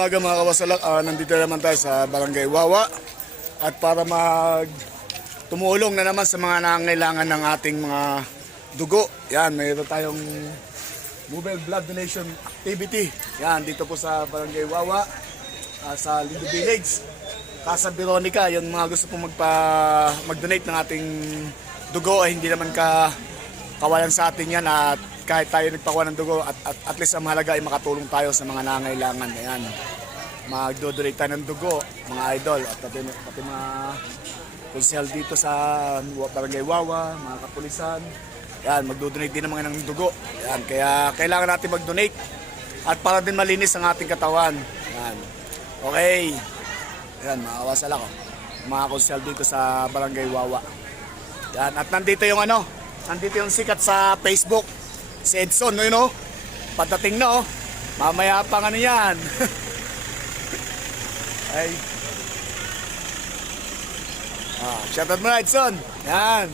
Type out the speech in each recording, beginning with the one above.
Umaga mga kawasalak, nandito naman tayo sa Barangay Wawa at para tumulong na naman sa mga nangangailangan ng ating mga dugo. Yan, mayroon tayong mobile blood donation activity. Yan, dito po sa Barangay Wawa, sa Lindo Village, Casa Veronica. Yung mga gusto pong mag-donate ng ating dugo ay hindi naman kawalan sa atin yan, at kahit tayo nagpakuha ng dugo at least ang mahalaga ay makatulong tayo sa mga nangangailangan. Ayan, magdodonate tayo ng dugo mga idol, at pati mga konsehal dito sa Barangay Wawa, mga kapulisan. Ayan, magdodonate din naman ng dugo. Ayan, kaya kailangan natin mag-donate at para din malinis ang ating katawan. Ayan, okay. Ayan, mga kawasalak, mga konsehal dito sa Barangay Wawa. Ayan, at nandito yung sikat sa Facebook, si Edson, no, yun, patating na, mamaya pang ano yan. Ay, shoutout mo na, Edson. Yan,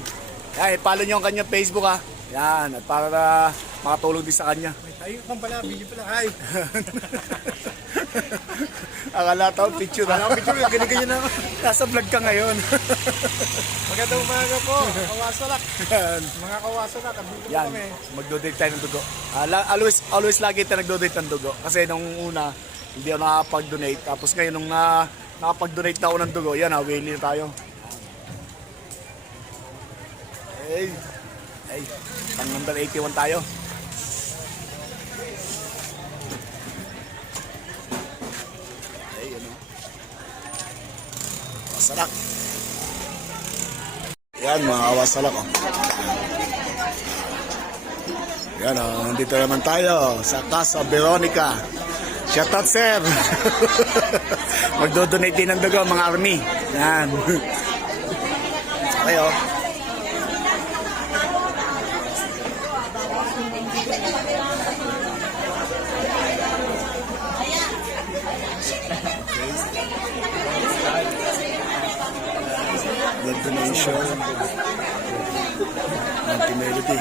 i-follow nyo ang kanyang Facebook, yan, at para makatulong din sa kanya. Ayun kang pala, video pala, ay. Akala tao picture, Picture, ganyan na. nasa vlog ka ngayon. Magandang umaga po, kawasalak. Mga kawasalak, andito Yan, kami. magdodate tayo ng dugo. Always lagi tayo nagdodate ng dugo. Kasi nung una, hindi ako nakapag-donate. Tapos ngayon, nung nakapag-donate na ako ng dugo, yan, willing na tayo. Hey, pang number 81 tayo. Hey, Wasalak. Yan, mga kawasalak. Yan, nandito naman tayo sa Casa Veronica. Shoutout, sir. Magdodonate din ng dugo, mga army. Yan. Okay, blood donation, anti-melody.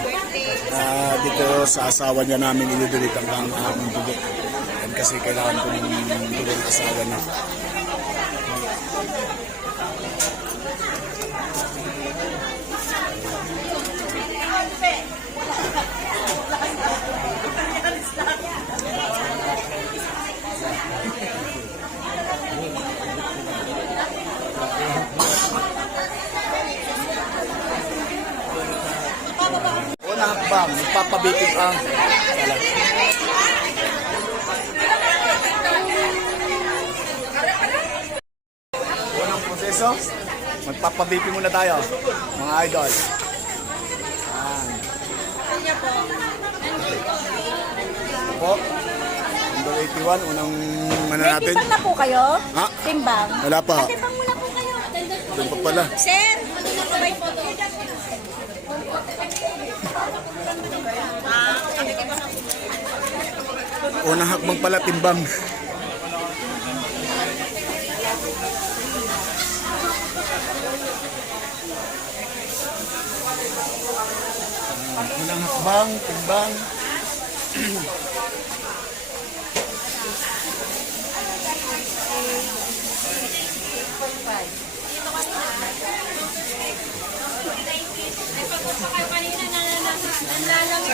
Dito sa asawa niya namin inidulit ang aming dugo. Yan kasi kailangan ko ng dugo ng asawa niya. Unang hakbang, magpapabitin ang unang proseso, magpapabitin muna tayo, mga idol. Po, number 81, unang natin. Timbang na po kayo? Ha? Timbang? Wala pa. Timbang muna po kayo. Doon pa pala. Sir, magkakabay po to. Unang hakbang pala, timbang. Unang hakbang, timbang.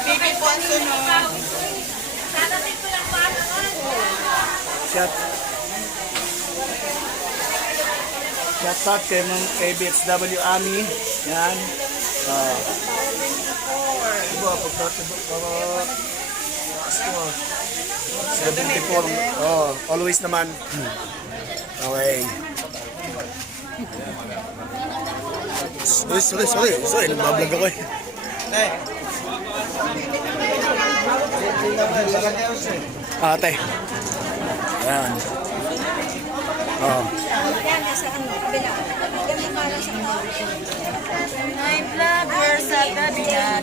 Baby po ang sunod. Shout out kay BXW Ami. Yan. Diba, 74. Always naman. Okay. Sorry. Nagbablog ako eh. Ate. Ayan. Yan, nasa ano, kabila. Yan para sa night vlogger sa kabila.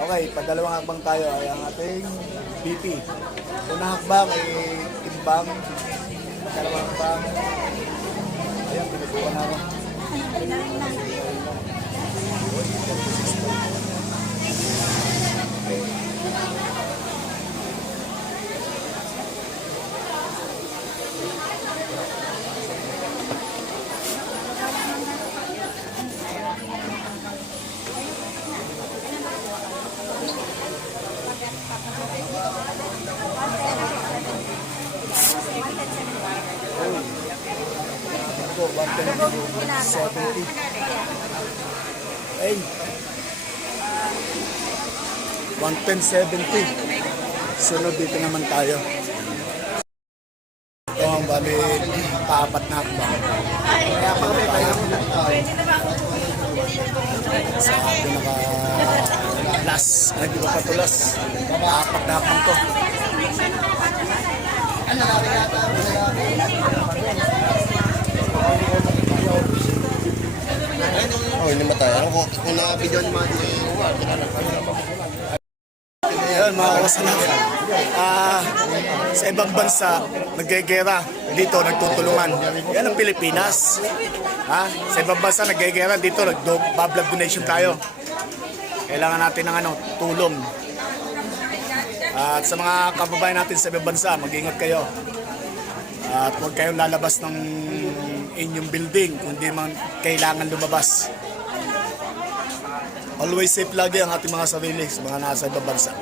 Okay, padalawang hakbang tayo ay ang ating BP. Unang hakbang ay timbang. Padalawang hakbang. Ayan, pinutukan na ako. 70. Ay. 110.70. Sunod dito naman tayo. Ito ang bali, paapat na hakbang. Kaya pa kami tayo sa pinaka-last. Ay, di ba patulas? Paapat na hakbang to. Oh, hindi matay. Ano kung na-video ni Manny, Ayun, mga kawasanak. Sa ibang bansa, naggegera. Dito, nagtutulungan. Yan ang Pilipinas. Sa ibang bansa, naggegera. Dito, nag-blood donation tayo. Kailangan natin ng tulong. At sa mga kababayan natin sa ibang bansa, mag-ingat kayo. At huwag kayong lalabas ng inyong building kung di man kailangan lumabas. Always safe lagi ang ating mga sarili sa mga nasa ibang bansa.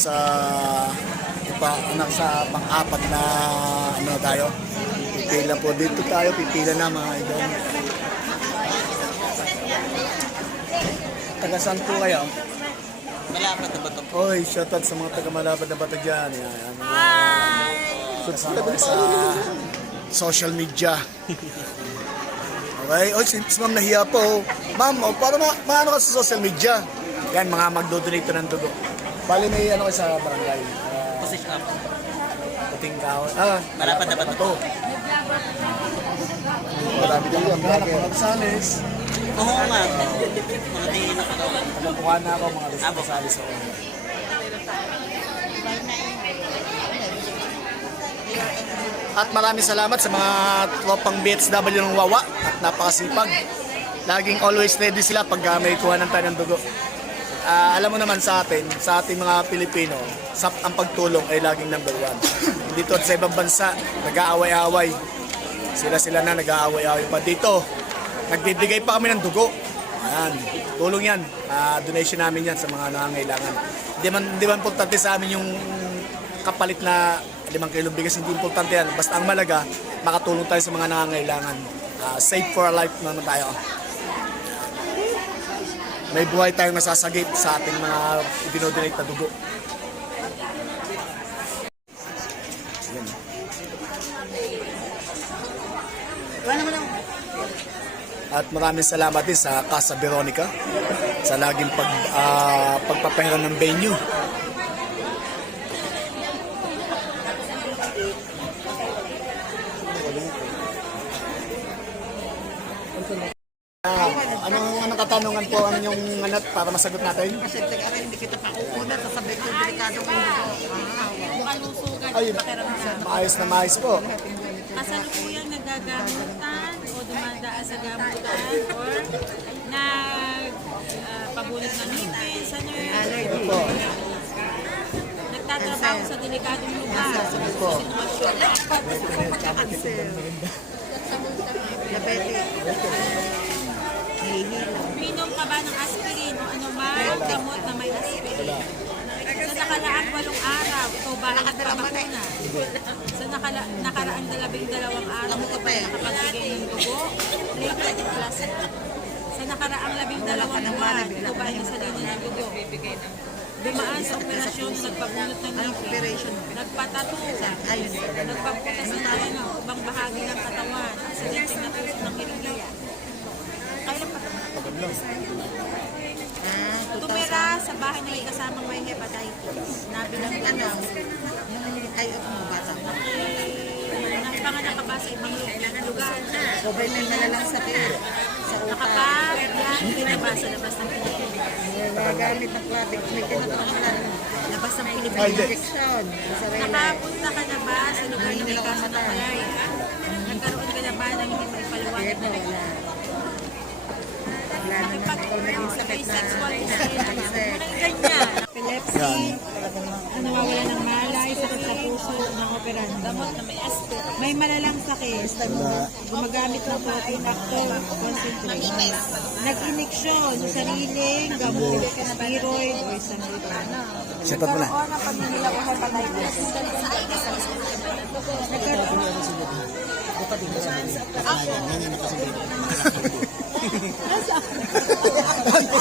Sa sa pang-apat na tayo. Pipila po dito tayo, pipila na mga idol. Taga saan po kayo? malapad na ba ito? Oy, shoutout sa mga taga Malapad na Bato dyan. Yan. Sa social media. Okay? Oy, si ma'am nahiya po. Ma'am, para maano ka sa social media? Yan, mga magdodonate ng dugo. Bali may kayo sa barangay. Position up. Puting kahoy. Malapad na Bato. Marami kang mga Rosales. Oo nga. Mga tingin na ka. Nagbukuha na ako mga Rosales. At maraming salamat sa mga tropang BHW ng Wawa at napakasipag. Laging always ready sila pag may kuha ng tayo ng dugo. Alam mo naman sa ating mga Pilipino, ang pagtulong ay laging number one. Dito at sa ibang bansa, nag-aaway-aaway. Sila na nag-aaway-aaway pa. Dito, nagbibigay pa kami ng dugo. Ayan, tulong yan. Donation namin yan sa mga nangangailangan. Hindi man importante sa amin yung kapalit na 5 kilong bigas, hindi importante yan. Basta ang malaga, makatulong tayo sa mga nangangailangan. Save for a life naman tayo. May buhay tayong nasasagip sa ating mga ibinodonate na dugo. At maraming salamat din sa Casa Veronica sa laging pagpapahiran ng venue. Anong katanungan po ang inyong para masagot natin? Kasi hindi kita pa kukunan, sasabihin ko, delikado ko yung Kalusugan Ayun, maayos na maayos po. kasalukuyang nagagamutan o dumadaan sa gamutan or nagpabulit ng ngipin sa nerve, Po. nagtatrabaho sa delikadong lugar, sa sitwasyon. Minom ka ba ng aspirin o anuman gamot na may aspirin? Sa nakaraang 8 araw, ikaw ba ang nagpabakuna? Sa nakaraang 12 araw, ikaw ba nakapagbigay ng dugo? Platelet plasma. Sa nakaraang 12 buwan, ikaw ba ang nasalina ng dugo? Dumaan sa operasyon, nagpabunot ng ngipin, nagpatato, nagpaputas ng ibang bahagi ng katawan, aksidenteng natusok ng kiringgiya. Kailan pa? Tumira sa bahay na may kasamang may hepatitis. Nabilang Nakapanganak ka ba sa ibang lugar? Sabay may malalang sakit sa utak. Nakapag-yan ka ba sa labas ng Pilipinas? Nagagamit ng plastic, may kinapamalan. Labas ng Ay, Pilipinas? hindi. Injection. Sarili. Nakapunta ka na ba sa lugar na may kaso ng malaria? Nagkaroon ka na ba ng hindi may paliwanag na Wala. Wala na na. Ikaw naging sakit na. sexual relationship? Walang ganyan. epilepsy, nawawala ng malay, sakit sa puso, ng operan. Gamot na may aspirin. May malalang sakit. Gumagamit ng protein actor concentrate. Nag-iniksyon sa sariling gamot, steroid, o isang libo. Set up mo na. Nagkaroon ng pagninila o hepatitis. Nagkaroon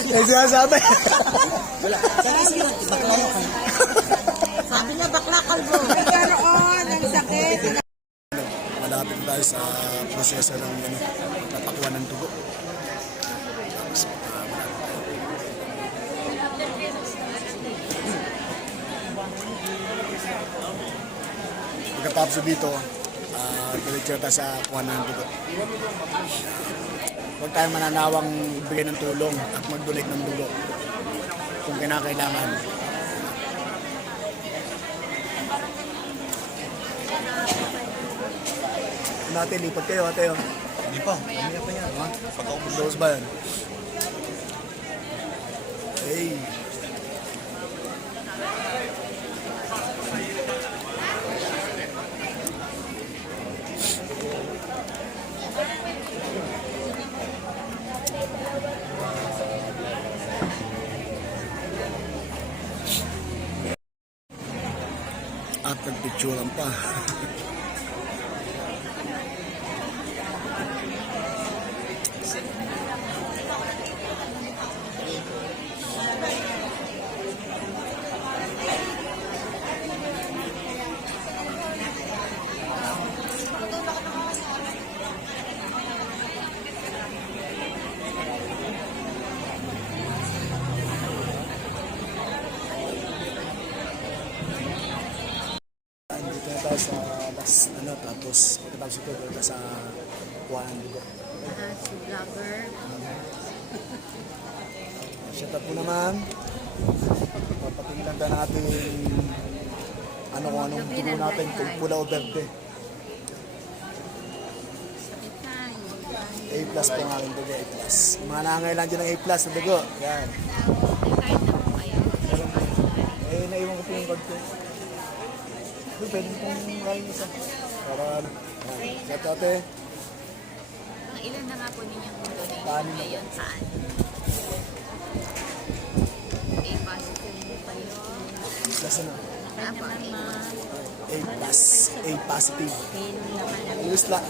Yung sinasabi. Sabi niya, bakla kalbo. nagkaroon ng sakit. Malapit tayo sa proseso ng tatakwan ng dugo. Pagkatapos dito, diretso tayo sa kuha ng dugo. Huwag tayo mananawang bigay ng tulong at mag-donate ng dugo kung kinakailangan. Natin, lipat kayo, ate. Hindi pa. Hindi pa yan. Pagkaupos ba yan? Hey. At nagpicturean pa. Dito na tayo sa last, tapos pagkatapos ito, dito tayo sa kuha ng dugo. Si vlogger. Shut up po naman. Papatingnan na natin kung anong dugo natin, kung pula o verde. A plus po ang aking dugo, A plus. Yung mga nangangailan dyan ng A plus na dugo. Yan. Naiwan ko po yung card ko. Pwede kong maraming isa. Para ano. Shut up eh. Ang ilan na nga po ninyong donate Paano? ngayon saan? A positive mo pa yun. Plus ano? Apa, A plus. A positive.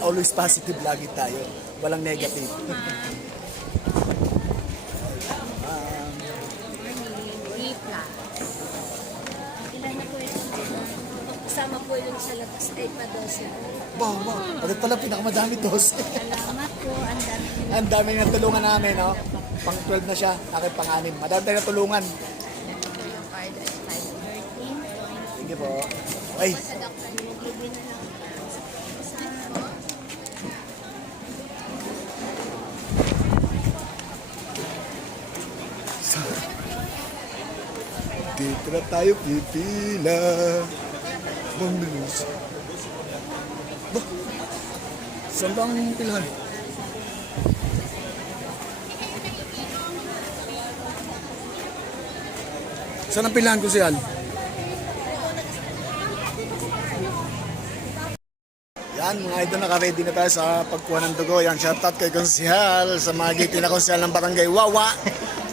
Always positive lagi tayo. Walang negative. A plus. Ilan na po yung kasama po yung sa labas ay pa-12. Wow, wow. Bakit pala pinakamadami tos? Salamat po, ang dami nyo. Ang dami ng tulungan namin, no? Pang 12 na siya, akin pang 6. Madami tayong tulungan. Yung card ay 5. Sige po. Ay, Sa doktor, nag-give na lang. dito na tayo pipila. Mamilis. Bah, saan ba ang pilahan? Saan ang pilahan ko siya? Yan, mga idol, naka-ready na tayo sa pagkuha ng dugo. Yan, shoutout kay Konsihal sa mga gate na konsihal ng Barangay Wawa.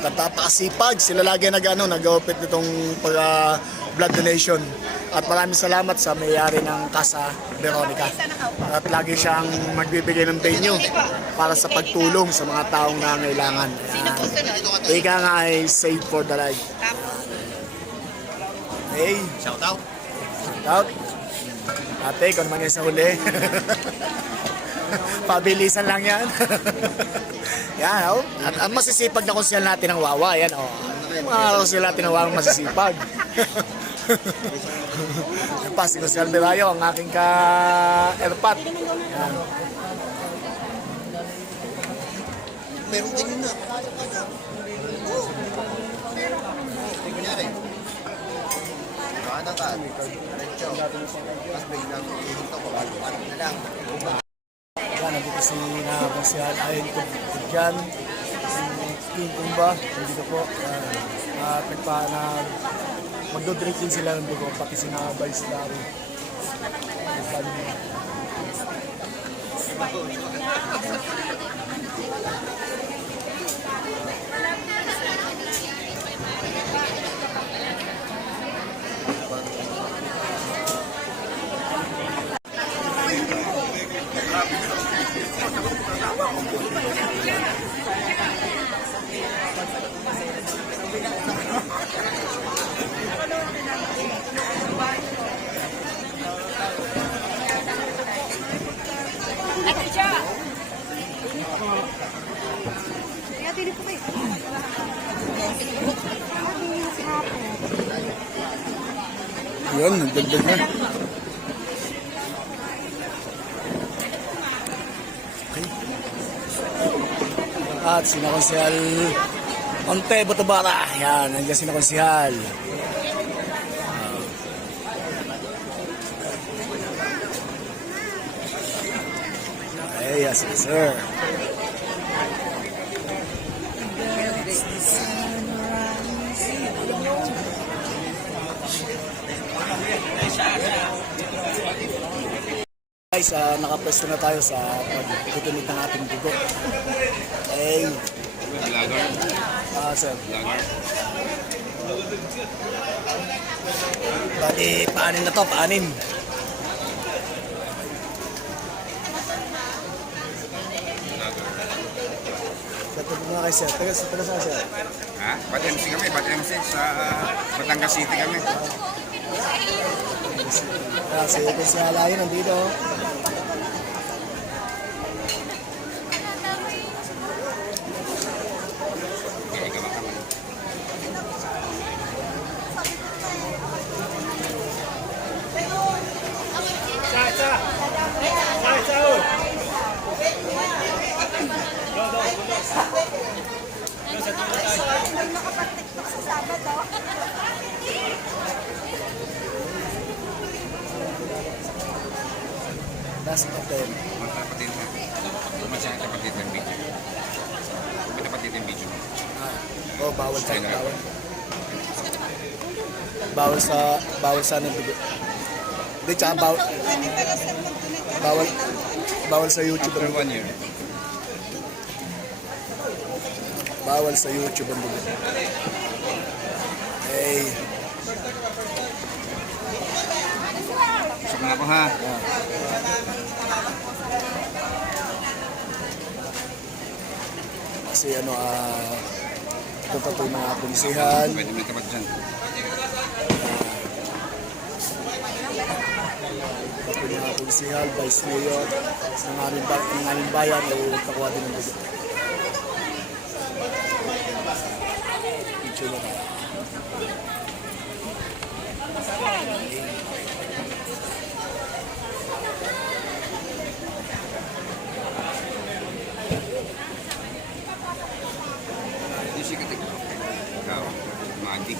Tatapakasipag, sila lagi nag-opit nitong blood donation. At maraming salamat sa may-ari ng Casa Veronica. At lagi siyang magbibigay ng venue para sa pagtulong sa mga taong nangangailangan. Ika nga ay save for the life. Hey, Shout out. shoutout. Ate, ikaw naman yan sa huli. Pabilisan lang yan. Yan, oh. At ang masisipag na konsyal natin ng Wawa, yan, oh. Yung mga konsyal natin ng Wawa masisipag. Yung pa, si Konsyal Belayo, ang aking ka-airpat. Yan. Meron din yun na. Kunyari. Ano ka? Diretso. Tapos biglang ihinto ko. Ano na lang. Yan, nandito si Konsyal Ayon Kudyan. Si King Kumba, nandito po. Yan. At magdodrink din sila ng dugo, pati si Vice Larry. Yun, nagdagdag na. At sina Konsehal Onte Botobara. Yan, nandiyan sina Konsehal. Ay, yes, sir. Guys, nakapwesto na tayo sa pagtitinid ng ating dugo. Hey. Sir. Bali, paanin na to, paanin. Sato po mga kay sir. Taga sa sir. Ha? Bati MC kami, Bati MC sa Batangas City kami. Si Alayo nandito. Last hotel. Magkapatid na. Kumansya ka kapatid ng video. Kapatid ng video. Oh, bawal sa bawal sa ng dugo. Hindi, tsaka bawal sa YouTube. After 1 year. Bawal sa YouTube ang dugo. Hey. Pasok na ako ha. Kasi ito pa po yung mga polisihan. Pwede may tapat dyan. Ito po yung mga polisihan, vice mayor, ng aming bayan, ay nagpakuha din ng dugo. Picture na tayo. Yung sikat eh. Ikaw, maadik.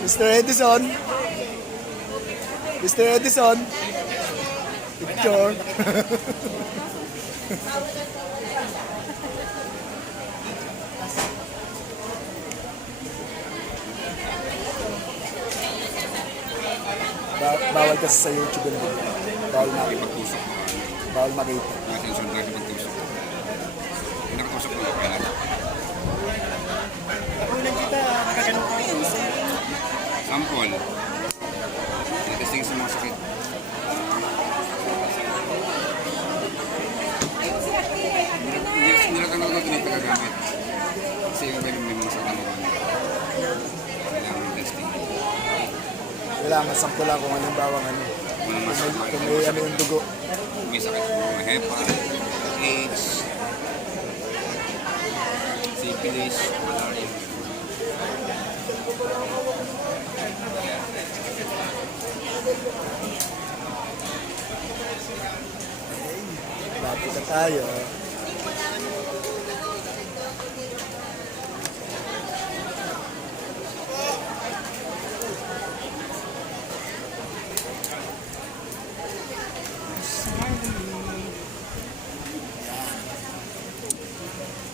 Mr. Edison. Mr. Edison. Picture. Bawal kasi sa YouTube yun. Bawal makita. Pagtusok. Bawal makita. Attention tayo sa pagtusok. Yung nakatusok mo, okay lang. Sample. Testing sa mga sakit. Hindi lang kami natin gagamit. Kasi yung kami may mga sakit mo. Kailangan testing. Kailangan sample lang kung anong bawang ano. Kung may ano yung dugo. May sakit mo, mga hepa, AIDS, syphilis, malaria. tayo.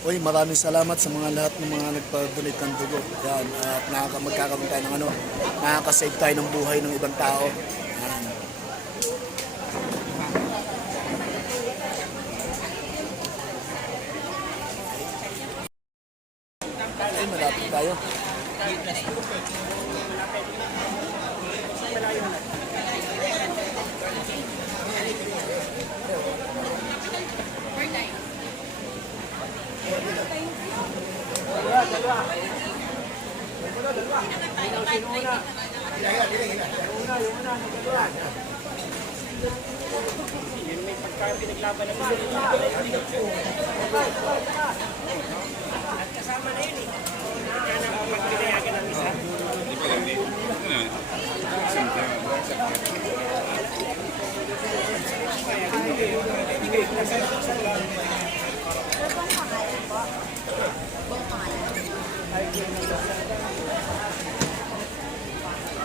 Uy, maraming salamat sa mga lahat ng mga nagpa-donate ng dugo. Yan, at magkakaroon tayo ng ano, nakaka-save tayo ng buhay ng ibang tao. Yan. Ay, malapit tayo.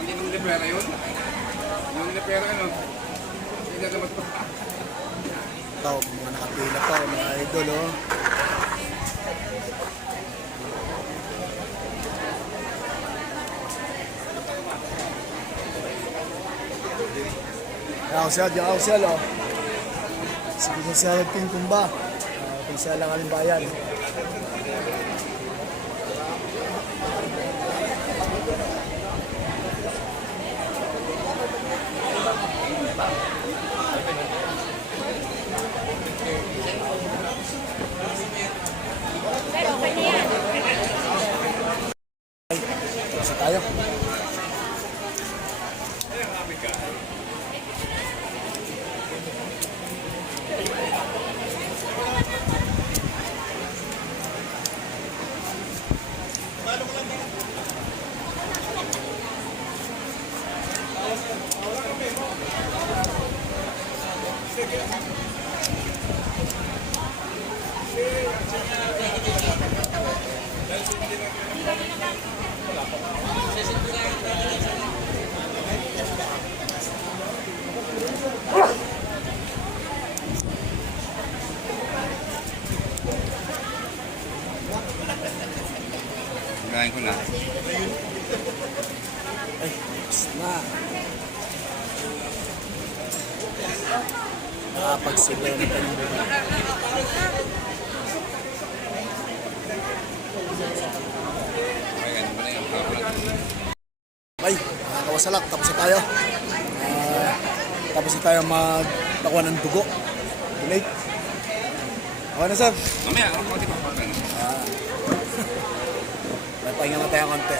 Hindi nung pera yun. Nung pera ano. Hindi na pa. Ito, mga nakapila pa, mga idol, oh. Diyan ako siya, oh. Sige na siya nagtingkumba. Kung siya lang aling bayan. Tapos tayo. Gawin ko na. Ay, tapos na. Nakapagsigaw na tayo. Ay, ano ba na yung kapag? Ay, mga kawasalak, tapos na tayo. Tapos na tayo magpakuha ng dugo. Donate. Okay na, sir. Mamaya, ang konti pa pa. May pahinga na tayo konti.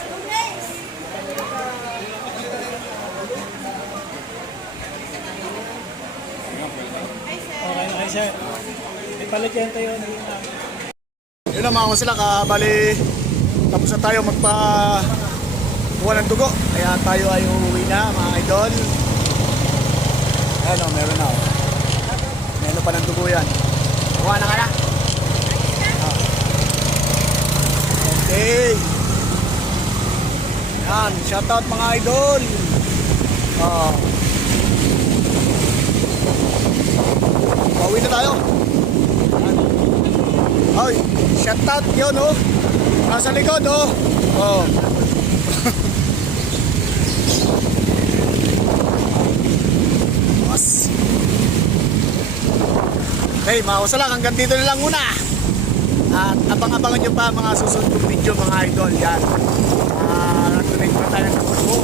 Okay, sir. May palagyan tayo na yun. Yun ang mga kawasalak, bali tapos na tayo magpakuha ng dugo. Kaya tayo ay uuwi na, mga idol. Ayan o, meron na o. Meron pa ng dugo yan. Kuha na ka na. Okay. Yan, shoutout mga idol. Pauwi na tayo. Ay, shoutout yun oh. Nasa likod oh. Oh. Mas. Okay, mga kawasalak, hanggang dito na lang muna. At abang-abangan nyo pa mga susunod kong video mga idol. Yan. Nag-donate pa tayo ng dugo.